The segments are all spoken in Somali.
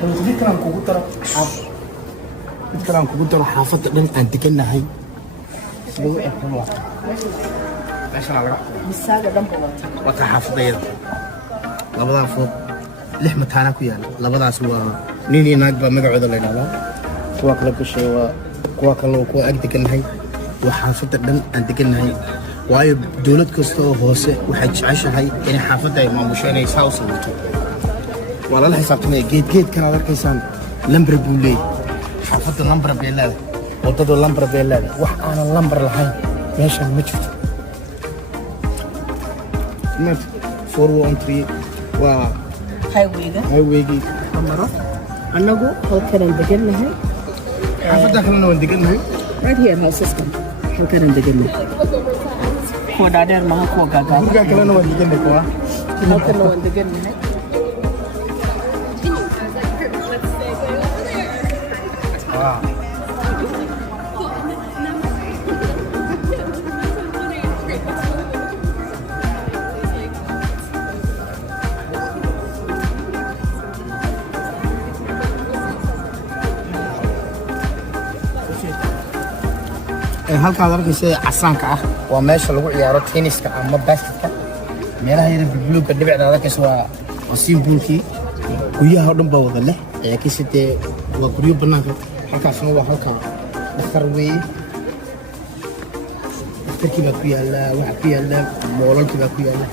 mid kale aan kugu daro xaafadda dhan aan degannahay sidoo u eg waa meeshan laga misaaga dhanba wata xaafadayda labadaa fooq 6 mataana ku yaala labadaas waa nin iyo naag baa magacooda la yiraahdaa kuwa kala gashay waa kuwa kale oo ag degannahay waa xaafadda dhan aan degannahay waayo dawlad kasta oo hoose waxay jeceshahay in xaafadda ay maamusho inay saa u samayto waa lala xisaabtamaya geed kana arkaysaan lambar buu leeyahay xaafadda lambar bay leedahay wadada lambar bay leedahay wax aanan lambar lahayn meeshan ma jirto mat 413 waa highwaygi amaro anagu halkan degannahay xaafadda kalena waan degannahay right here houses halkan degannahay kuwa dhaadheer maaha kuwa gaagaaban guriga kalena waan degannahay kuwa halkan waan degannahay halkaad arkaysa casaanka ah waa meesha lagu ciyaaro tenniska ama basketka meelaha yar buluuga dhibicda arkaysa waa simbolkii guryaha oo dhan baa wada leh ka sidee waa guryo banaanka halkaasna waa halka dhakhtar weeye dhakhtarkii baa ku yaala waxa ku yaala moolalkii baa ku yaala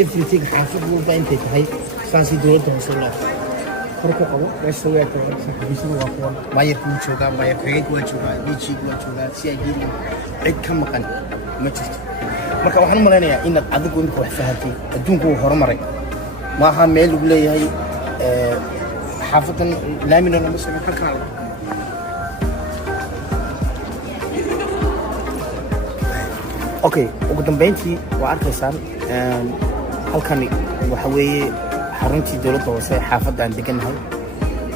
everything xaafad walba intay tahay saasii dowladda hoose loo farko qabo meesha way tahay saxafiisada waa kuwan maayarku wuu joogaa maayar xigeenku waa joogaa dijigu waa joogaa si ay yihiin cid ka maqan ma jirto marka waxaan u malaynayaa inaad adigu imika wax fahamtay adduunku wuu horumaray maaha meel lagu leeyahay xaafadan laamina lama samayn halkaa okay ugu dambeyntii waa arkaysaan halkani waxa weeye xaruntii dawladda hoose xaafadda aan degannahay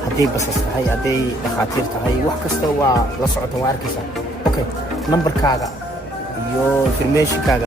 hadday basas tahay hadday dhakhaatiir tahay wax kasta waa la socota waa arkaysaa okay nambarkaaga iyo informationkaaga